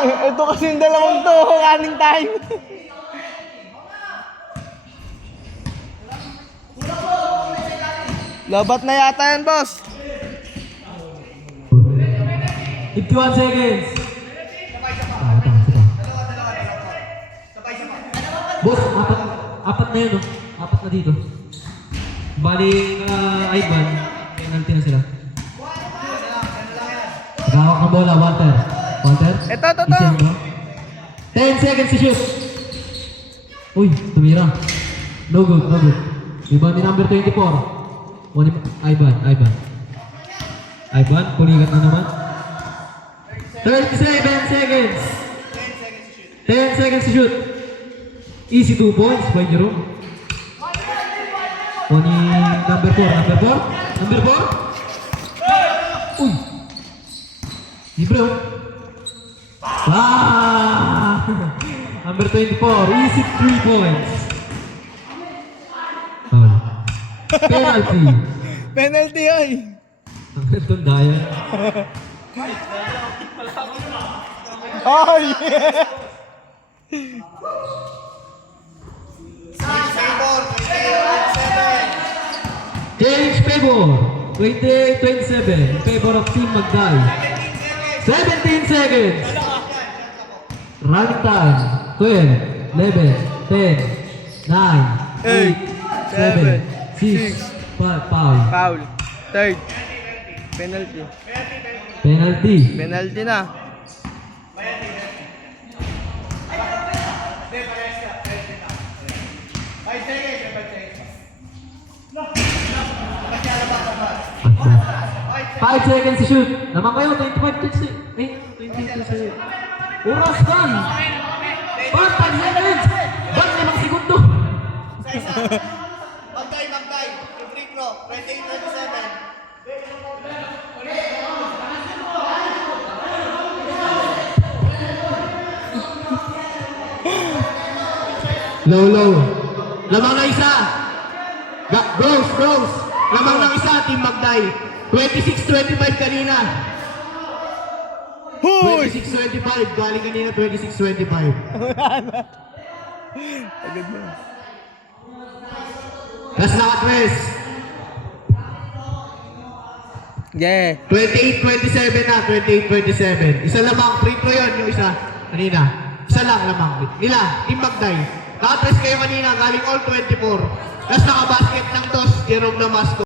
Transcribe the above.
Ito kasi yung dalawang to, running time. Labat na yata yan, boss. 51 seconds. Boss, apat na yun, oh. Apat na dito. Bali, Ivan, penalty na sila. Gawak ng bola, Walter. Walter? Ito. 10 seconds to shoot. Uy, tumira. No good, no good. Iba ni number 24. Ivan. Ivan, puligat na naman. 37 seconds. 10 seconds to shoot. Easy 2 points by Jerome. Ni number 4. Number 4. Uy. Bro. Number 24. Easy 3 points. Penalty. Penalty, oy. Ang tundayan. Oy! Change favor. 28-27 in favor of Team Magday. 17 seconds. Running time. 12, 11, 10, 9, 8, 7, 6, 5, foul. Foul. Third. Penalty. Penalty. Penalty na. Five seconds to shoot. Naman kayo, 25 to shoot. 22 to shoot. Oras ban. 5 seconds. Ban 5 segundo. Magday. Free throw. 28-27. Low. Lamang na isa. Bros. Lamang na isa, Team Magday. 26-25 kanina. Huy! 26-25. Galing kanina 26-25. Agad na. Last na address. Yeah. 28-27 na. 28-27. Isa lamang. Free throw yun yung isa. Kanina. Isa lang lamang. Nila, Team Magday. Naka-address kayo kanina. Galing all 24. Tapos naka-basket ng toss. Jerome Damasco.